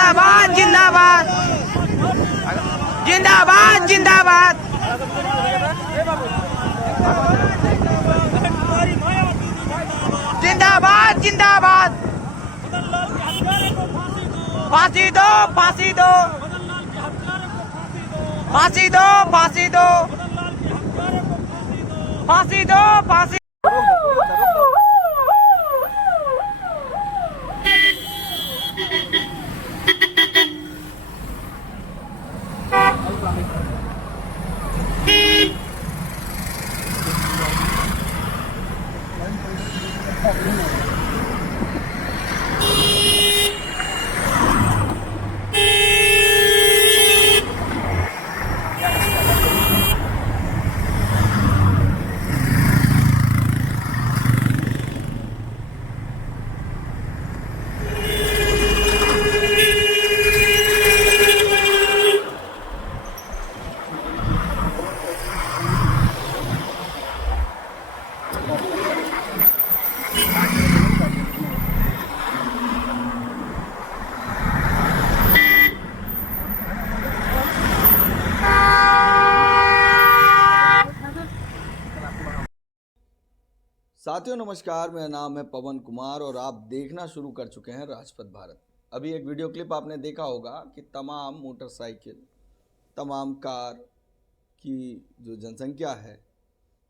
जिंदाबाद जिंदाबाद जिंदाबाद जिंदाबाद जिंदाबाद जिंदाबाद फांसी दो फांसी दो फांसी दो फांसी दो फांसी दो फांसी। साथियों नमस्कार, मेरा नाम है पवन कुमार और आप देखना शुरू कर चुके हैं राजपथ भारत। अभी एक वीडियो क्लिप आपने देखा होगा कि तमाम मोटरसाइकिल, तमाम कार की जो जनसंख्या है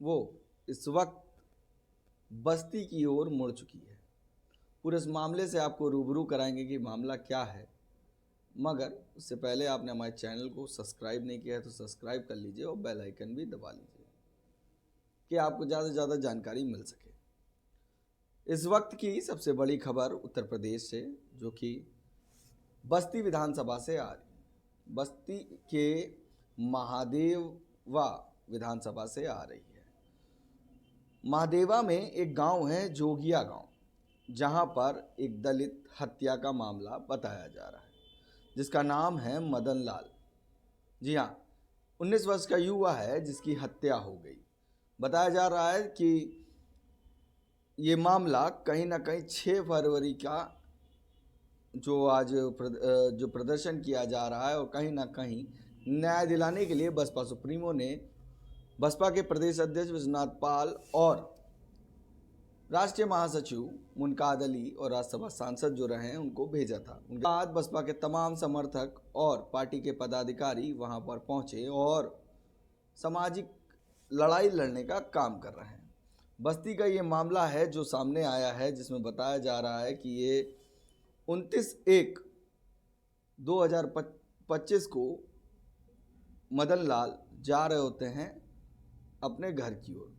वो इस वक्त बस्ती की ओर मुड़ चुकी है। पूरे इस मामले से आपको रूबरू कराएंगे कि मामला क्या है, मगर उससे पहले आपने हमारे चैनल को सब्सक्राइब नहीं किया है तो सब्सक्राइब कर लीजिए और बेल आइकन भी दबा लीजिए कि आपको ज़्यादा से ज़्यादा जानकारी मिल सके। इस वक्त की सबसे बड़ी खबर उत्तर प्रदेश से, जो कि बस्ती विधानसभा से आ रही, बस्ती के महादेवा विधानसभा से आ रही है। महादेवा में एक गांव है जोगिया गांव, जहां पर एक दलित हत्या का मामला बताया जा रहा है, जिसका नाम है मदन लाल। जी हाँ, 19 वर्ष का युवा है जिसकी हत्या हो गई। बताया जा रहा है कि ये मामला कहीं ना कहीं 6 फरवरी का जो आज जो प्रदर्शन किया जा रहा है और कहीं ना कहीं न्याय दिलाने के लिए बसपा सुप्रीमो ने बसपा के प्रदेश अध्यक्ष विश्वनाथ पाल और राष्ट्रीय महासचिव मुनकाद अली और राज्यसभा सांसद जो रहे हैं उनको भेजा था। उनके बाद बसपा के तमाम समर्थक और पार्टी के पदाधिकारी वहां पर पहुंचे और सामाजिक लड़ाई लड़ने का काम कर रहे हैं। बस्ती का ये मामला है जो सामने आया है, जिसमें बताया जा रहा है कि ये 29/1/2025 को मदन लाल जा रहे होते हैं अपने घर की ओर।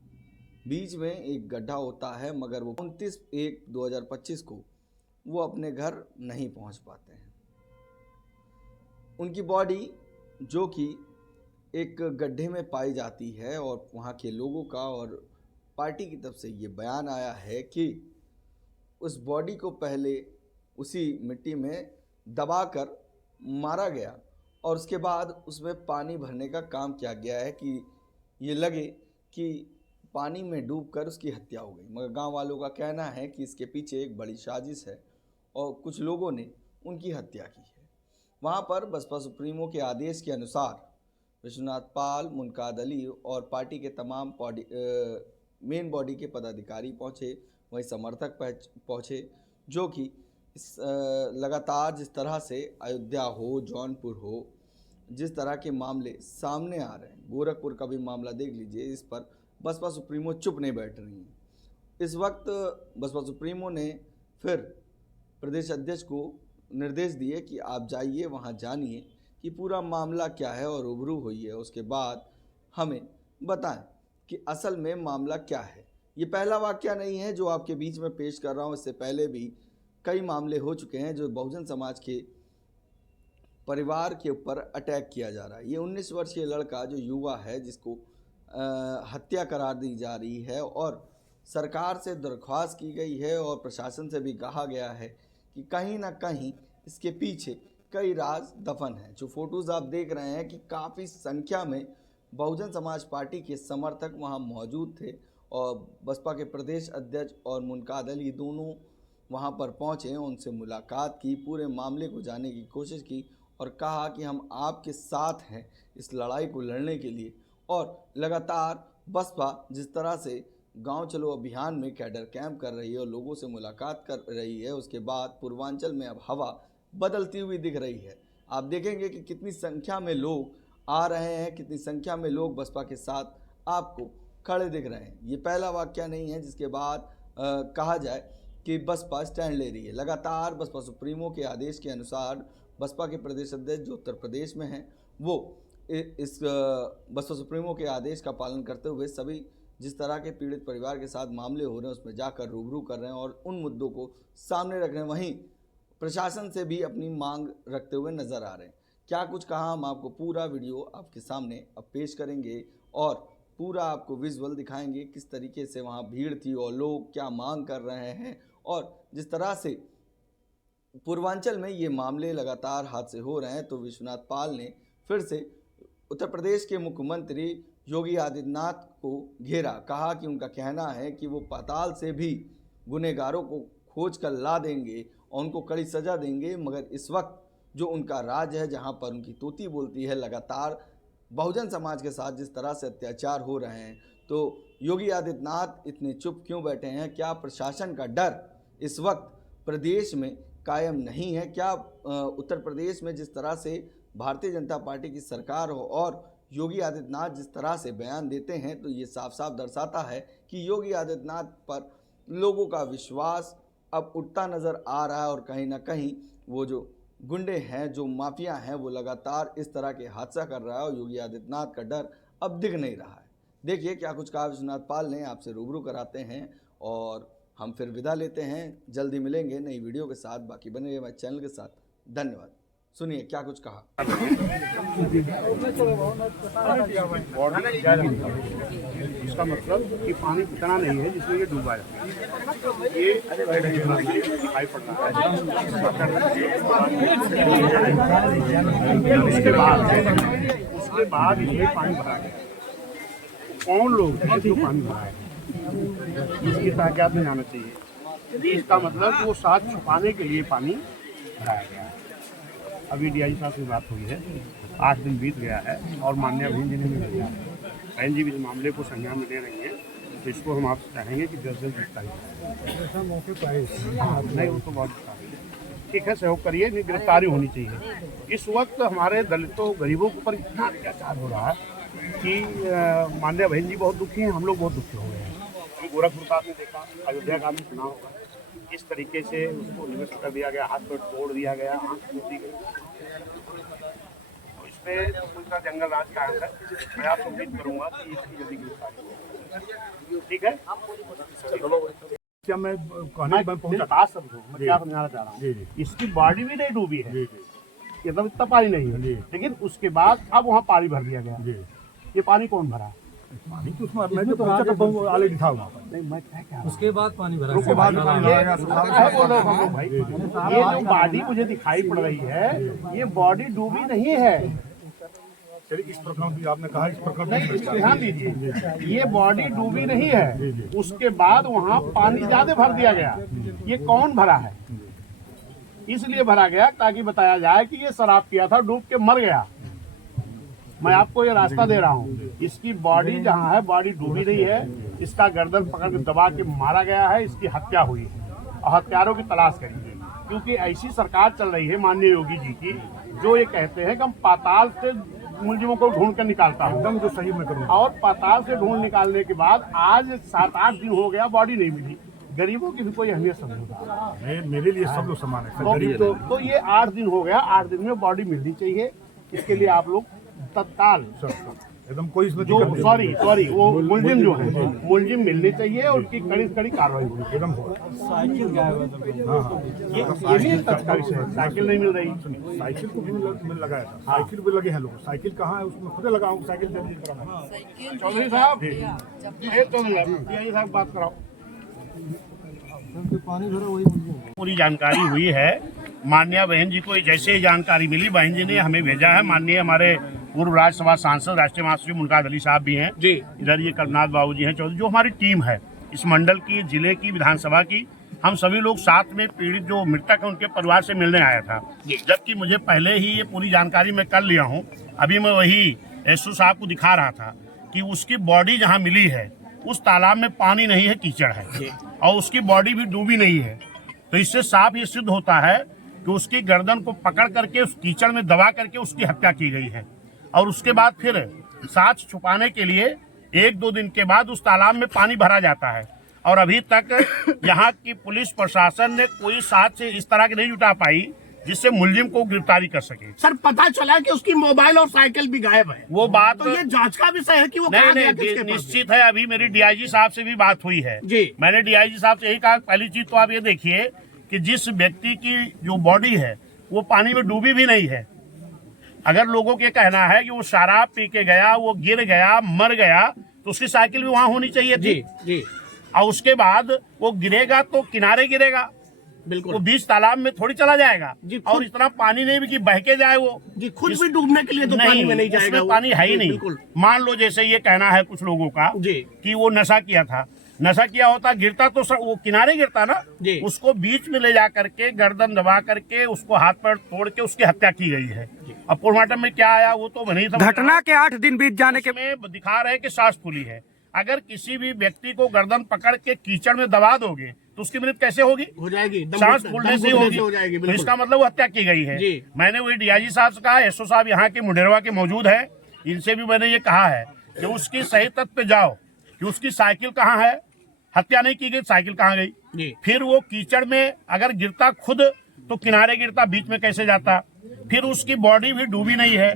बीच में एक गड्ढा होता है, मगर वो 29/1/2025 को वो अपने घर नहीं पहुंच पाते हैं। उनकी बॉडी जो कि एक गड्ढे में पाई जाती है और वहाँ के लोगों का और पार्टी की तरफ से ये बयान आया है कि उस बॉडी को पहले उसी मिट्टी में दबाकर मारा गया और उसके बाद उसमें पानी भरने का काम किया गया है कि ये लगे कि पानी में डूबकर उसकी हत्या हो गई। मगर गांव वालों का कहना है कि इसके पीछे एक बड़ी साजिश है और कुछ लोगों ने उनकी हत्या की है। वहाँ पर बसपा सुप्रीमो के आदेश के अनुसार विश्वनाथ पाल, मुनकाद अली और पार्टी के तमाम मेन बॉडी के पदाधिकारी पहुँचे, वहीं समर्थक पहुँचे, जो कि लगातार जिस तरह से अयोध्या हो, जौनपुर हो, जिस तरह के मामले सामने आ रहे हैं, गोरखपुर का भी मामला देख लीजिए, इस पर बसपा सुप्रीमो चुप नहीं बैठ रही है। इस वक्त बसपा सुप्रीमो ने फिर प्रदेश अध्यक्ष को निर्देश दिए कि आप जाइए, वहाँ जानिए कि पूरा मामला क्या है और रूबरू हुई है, उसके बाद हमें बताएं कि असल में मामला क्या है। ये पहला वाकया नहीं है जो आपके बीच में पेश कर रहा हूँ, इससे पहले भी कई मामले हो चुके हैं जो बहुजन समाज के परिवार के ऊपर अटैक किया जा रहा है। ये 19 वर्षीय लड़का जो युवा है, जिसको हत्या करार दी जा रही है और सरकार से दरख्वास्त की गई है और प्रशासन से भी कहा गया है कि कहीं ना कहीं इसके पीछे कई राज दफन हैं। जो फोटोज़ आप देख रहे हैं कि काफ़ी संख्या में बहुजन समाज पार्टी के समर्थक वहां मौजूद थे और बसपा के प्रदेश अध्यक्ष और मुनकाद अली दोनों वहां पर पहुंचे, उनसे मुलाकात की, पूरे मामले को जानने की कोशिश की और कहा कि हम आपके साथ हैं इस लड़ाई को लड़ने के लिए। और लगातार बसपा जिस तरह से गांव चलो अभियान में कैडर कैंप कर रही है और लोगों से मुलाकात कर रही है, उसके बाद पूर्वांचल में अब हवा बदलती हुई दिख रही है। आप देखेंगे कि कितनी संख्या में लोग आ रहे हैं, कितनी संख्या में लोग बसपा के साथ आपको खड़े दिख रहे हैं। ये पहला वाकया नहीं है जिसके बाद कहा जाए कि बसपा स्टैंड ले रही है। लगातार बसपा सुप्रीमो के आदेश के अनुसार बसपा के प्रदेश अध्यक्ष जो उत्तर प्रदेश में हैं, वो इस बसपा सुप्रीमो के आदेश का पालन करते हुए सभी जिस तरह के पीड़ित परिवार के साथ मामले हो रहे हैं उसमें जाकर रूबरू कर रहे हैं और उन मुद्दों को सामने रख रहे हैं। वहीं प्रशासन से भी अपनी मांग रखते हुए नजर आ रहे हैं। क्या कुछ कहा, हम आपको पूरा वीडियो आपके सामने अब पेश करेंगे और पूरा आपको विजुअल दिखाएंगे किस तरीके से वहाँ भीड़ थी और लोग क्या मांग कर रहे हैं। और जिस तरह से पूर्वांचल में ये मामले लगातार हादसे हो रहे हैं, तो विश्वनाथ पाल ने फिर से उत्तर प्रदेश के मुख्यमंत्री योगी आदित्यनाथ को घेरा। कहा कि उनका कहना है कि वो पाताल से भी गुनहगारों को खोज कर ला देंगे और उनको कड़ी सजा देंगे, मगर इस वक्त जो उनका राज है, जहां पर उनकी तोती बोलती है, लगातार बहुजन समाज के साथ जिस तरह से अत्याचार हो रहे हैं, तो योगी आदित्यनाथ इतने चुप क्यों बैठे हैं? क्या प्रशासन का डर इस वक्त प्रदेश में कायम नहीं है? क्या उत्तर प्रदेश में जिस तरह से भारतीय जनता पार्टी की सरकार हो और योगी आदित्यनाथ जिस तरह से बयान देते हैं, तो ये साफ साफ दर्शाता है कि योगी आदित्यनाथ पर लोगों का विश्वास अब उठता नज़र आ रहा है और कहीं ना कहीं वो जो गुंडे हैं, जो माफिया हैं, वो लगातार इस तरह के हादसा कर रहा है और योगी आदित्यनाथ का डर अब दिख नहीं रहा है। देखिए क्या कुछ कहा विश्वनाथ पाल ने, आपसे रूबरू कराते हैं और हम फिर विदा लेते हैं। जल्दी मिलेंगे नई वीडियो के साथ, बाकी बने रहिए हमारे चैनल के साथ। धन्यवाद। सुनिए क्या कुछ कहा। इसका मतलब कि पानी इतना नहीं है जिसमें ये डूबा जाए। ये दिखाई पड़ता है। उसके बाद इसमें पानी भरा गया। कौन लोग हैं जो पानी भरा है, इसकी ताकत में जाना चाहिए। इसका मतलब वो साथ छुपाने के लिए पानी भराया गया। अभी डीआई साहब से बात हुई है, 8 दिन बीत गया है और माननीय बहन जी ने भी भेजा है। बहन जी भी इस मामले को संज्ञान में ले रही हैं, तो इसको हम आपसे चाहेंगे कि जल्द से जल्द गिरफ्तारी मौके पर नहीं, वो तो बहुत ठीक है, सहयोग करिए, नहीं गिरफ्तारी होनी चाहिए। इस वक्त हमारे दलितों गरीबों के ऊपर इतना अत्याचार हो रहा है कि माननीय बहन जी बहुत दुखी हैं, हम लोग बहुत दुखी हो गए हैं। हम गोरखपुर साहब ने देखा, अयोध्या का भी चुनाव होगा, इस तरीके से उसको निवस्त कर दिया गया, हाथ पैर तोड़ दिया गया, आँख तोड़ दी गई। तो इसमें उनका जंगल राज का है। मैं आपको उम्मीद करूँगा कि इसकी जल्दी गिरफ्तारी। ठीक है, क्या मैं बता सकता हूँ, मैं क्या समझाना चाह रहा हूँ, इसकी बॉडी भी नहीं डूबी है, एकदम इतना पानी नहीं है, लेकिन उसके बाद अब वहाँ पानी भर दिया गया। ये पानी कौन भरा? पानी तो उसमें मैं तो पहुंचा था, ऑलरेडी था वहाँ पर। नहीं, मैं क्या उसके बाद पानी भरा, उसके बाद पानी भरा। बोल रहे हम लोग भाई, ये जो बॉडी मुझे दिखाई पड़ रही है, ये बॉडी डूबी नहीं है। चलिए, इस प्रकार भी आपने कहा, इस प्रकार नहीं, ध्यान दीजिए, ये बॉडी डूबी नहीं है। उसके बाद वहाँ पानी ज्यादा भर दिया गया। ये कौन भरा है? इसलिए भरा गया ताकि बताया जाए कि ये शराब पिया था, डूब के मर गया। मैं आपको ये रास्ता दे रहा हूँ। इसकी बॉडी जहाँ है, बॉडी डूबी नहीं है, इसका गर्दन पकड़ के दबा के मारा गया है, इसकी हत्या हुई है और हत्यारों की तलाश करिए, क्योंकि ऐसी सरकार चल रही है माननीय योगी जी की, जो ये कहते हैं कि हम पाताल से मुलजिमों को ढूंढ कर निकालता हूँ, एकदम जो सही में करूँ, और पाताल से ढूंढ निकालने के बाद आज 7-8 दिन हो गया, बॉडी नहीं मिली। गरीबों की भी कोई अहमियत समझौता, मेरे लिए सब लोग समान है। तो ये 8 दिन हो गया, 8 दिन में बॉडी मिलनी चाहिए। इसके लिए आप लोग तत्काल एकदम कोई जो सॉरी वो मुलजिम जो है, मुलजिम मिलने चाहिए और उनकी कड़ी से कड़ी कार्रवाई होनी एकदम। साइकिल ये भी तत्काल है, साइकिल नहीं मिल रही। साइकिल को भी लगाया था, साइकिल भी लगे हैं लोग। साइकिल कहाँ है, उसमें खुद लगाऊं साइकिल जल्दी कराना। चौधरी साहब, चौधरी साहब बात कराओ। पानी भरा वही पूरी जानकारी हुई है। माननीय बहन जी को जैसे ही जानकारी मिली, बहन जी ने हमें भेजा है। माननीय हमारे पूर्व राज्यसभा सांसद, राष्ट्रीय महासचिव मुमताज अली साहब भी हैं जी, इधर ये करुनाथ बाबू जी हैं चौधरी, जो हमारी टीम है इस मंडल की, जिले की, विधानसभा की, हम सभी लोग साथ में पीड़ित जो मृतक है उनके परिवार से मिलने आया था, जबकि मुझे पहले ही ये पूरी जानकारी मैं कर लिया हूँ। अभी मैं वही एसओ साहब को दिखा रहा था कि उसकी बॉडी जहाँ मिली है उस तालाब में पानी नहीं है, कीचड़ है और उसकी बॉडी भी डूबी नहीं है। तो इससे साफ ये सिद्ध होता है कि उसकी गर्दन को पकड़ करके उस कीचड़ में दबा करके उसकी हत्या की गई है और उसके बाद फिर साक्ष्य छुपाने के लिए 1-2 दिन के बाद उस तालाब में पानी भरा जाता है और अभी तक यहाँ की पुलिस प्रशासन ने कोई साक्ष्य इस तरह की नहीं जुटा पाई जिससे मुलजिम को गिरफ्तारी कर सके। सर पता चला कि उसकी मोबाइल और साइकिल भी गायब है। वो बात तो ये जांच का विषय है कि वो कहाँ गया, किसके पास? निश्चित है। अभी मेरी डीआईजी साहब से भी बात हुई है जी। मैंने डीआईजी साहब से यही कहा, पहली चीज तो आप ये देखिए कि जिस व्यक्ति की जो बॉडी है वो पानी में डूबी भी नहीं है। अगर लोगों के कहना है कि वो शराब पी के गया, वो गिर गया, मर गया, तो उसकी साइकिल भी वहां होनी चाहिए थी। जी। और उसके बाद वो गिरेगा तो किनारे गिरेगा, बिल्कुल। वो बीच तालाब में थोड़ी चला जाएगा जी, और इतना पानी नहीं भी कि बह के जाए वो। जी, खुद भी डूबने के लिए तो पानी में नहीं जाएगा, उसमें पानी है ही नहीं। बिल्कुल। मान लो जैसे ये कहना है कुछ लोगों का जी। कि वो नशा किया था, नशा किया होता गिरता तो वो किनारे गिरता ना, जी। उसको बीच में ले जा करके गर्दन दबा करके उसको हाथ पैर तोड़ के उसकी हत्या की गई है। अब पोस्टमार्टम में क्या आया वो तो नहीं समझ। घटना के 8 दिन बीत जाने के में दिखा रहे कि सांस फूली है। अगर किसी भी व्यक्ति को गर्दन पकड़ के कीचड़ में दबा दोगे तो उसकी मृत्यु कैसे होगी? हो जाएगी, सांस फूलने से हो होगी। जाएगी। तो इसका मतलब वो हत्या की गई है। जी। मैंने वही डीआईजी साहब से कहा, एसओ साहब यहाँ के मुंडेरवा के मौजूद है, इनसे भी मैंने ये कहा है कि उसकी सही तथ्य पे जाओ कि उसकी साइकिल कहाँ है, हत्या नहीं की गई, साइकिल कहाँ गई। फिर वो कीचड़ में अगर गिरता खुद तो किनारे गिरता, बीच में कैसे जाता। फिर उसकी बॉडी भी डूबी नहीं है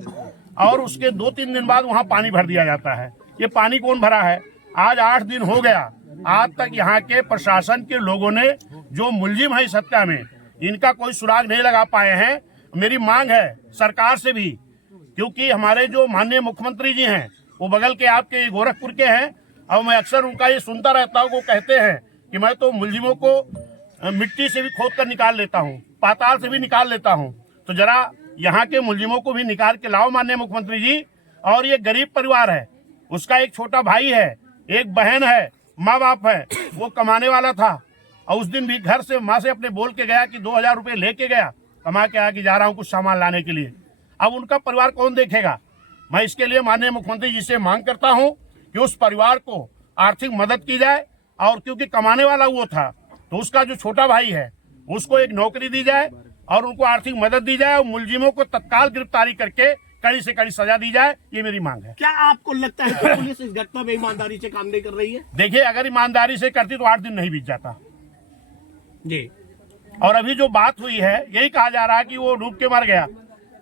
और उसके 2-3 दिन बाद वहाँ पानी भर दिया जाता है। ये पानी कौन भरा है? आज 8 दिन हो गया, आज तक यहाँ के प्रशासन के लोगों ने जो मुलजिम है इस हत्या में, इनका कोई सुराग नहीं लगा पाए हैं। मेरी मांग है सरकार से भी, क्योंकि हमारे जो माननीय मुख्यमंत्री जी हैं वो बगल के आपके गोरखपुर के हैं और मैं अक्सर उनका ये सुनता रहता हूँ। वो कहते हैं कि मैं तो मुलजिमों को मिट्टी से भी खोद कर निकाल लेता हूँ, पाताल से भी निकाल लेता हूँ। तो जरा यहाँ के मुलजिमों को भी निकाल के लाओ माननीय मुख्यमंत्री जी। और ये गरीब परिवार है, उसका एक छोटा भाई है, एक बहन है, माँ बाप है, वो कमाने वाला था और उस दिन भी घर से माँ से अपने बोल के गया कि 2000 रुपये लेके गया, कमा के आके जा रहा हूँ कुछ सामान लाने के लिए। अब उनका परिवार कौन देखेगा? मैं इसके लिए माननीय मुख्यमंत्री जी से मांग करता हूँ कि उस परिवार को आर्थिक मदद की जाए और क्योंकि कमाने वाला वो था तो उसका जो छोटा भाई है उसको एक नौकरी दी जाए और उनको आर्थिक मदद दी जाए और मुलजिमों को तत्काल गिरफ्तारी करके कड़ी से कड़ी सजा दी जाए। ये मेरी मांग है। क्या आपको लगता है कि पुलिस इस घटना में ईमानदारी से काम नहीं कर रही है? देखिए, अगर ईमानदारी से करती तो 8 दिन नहीं बीत जाता जी। और अभी जो बात हुई है यही कहा जा रहा है कि वो डूब के मर गया।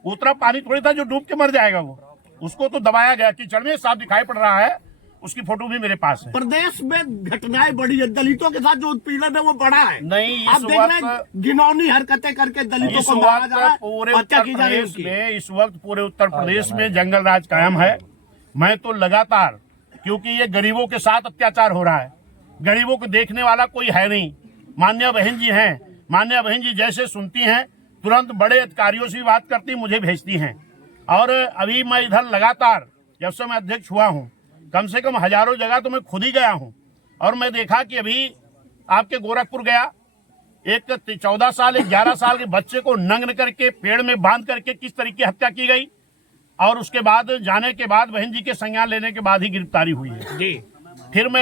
उतना पानी थोड़ी था जो डूब के मर जाएगा, वो उसको तो दबाया गया। कीचड़ में साफ दिखाई पड़ रहा है, उसकी फोटो भी मेरे पास है। प्रदेश में घटनाएं बढ़ी है, दलितों के साथ जो उत्पीड़न है वो बढ़ा है। नहीं, आप देख रहे हैं घिनौनी हरकतें करके दलितों को मारा जा रहा है, पूरे हत्या उत्तर की जा रही है प्रदेश उनकी। में इस वक्त पूरे उत्तर प्रदेश में जंगल राज कायम है। मैं तो लगातार, क्योंकि ये गरीबों के साथ अत्याचार हो रहा है, गरीबों को देखने वाला कोई है नहीं। माननीय बहन जी हैं, माननीय बहन जी जैसे सुनती हैं तुरंत बड़े अधिकारियों से भी बात करती, मुझे भेजती हैं। और अभी मैं इधर लगातार जब से मैं अध्यक्ष हुआ हूँ कम से कम हजारों जगह तो मैं खुद ही गया हूँ और मैं देखा कि अभी आपके गोरखपुर गया, एक 14 साल 11 साल के बच्चे को नग्न करके पेड़ में बांध करके किस तरीके हत्या की गई और उसके बाद जाने के बाद बहन जी के संज्ञान लेने के बाद ही गिरफ्तारी हुई है। जी। फिर मैं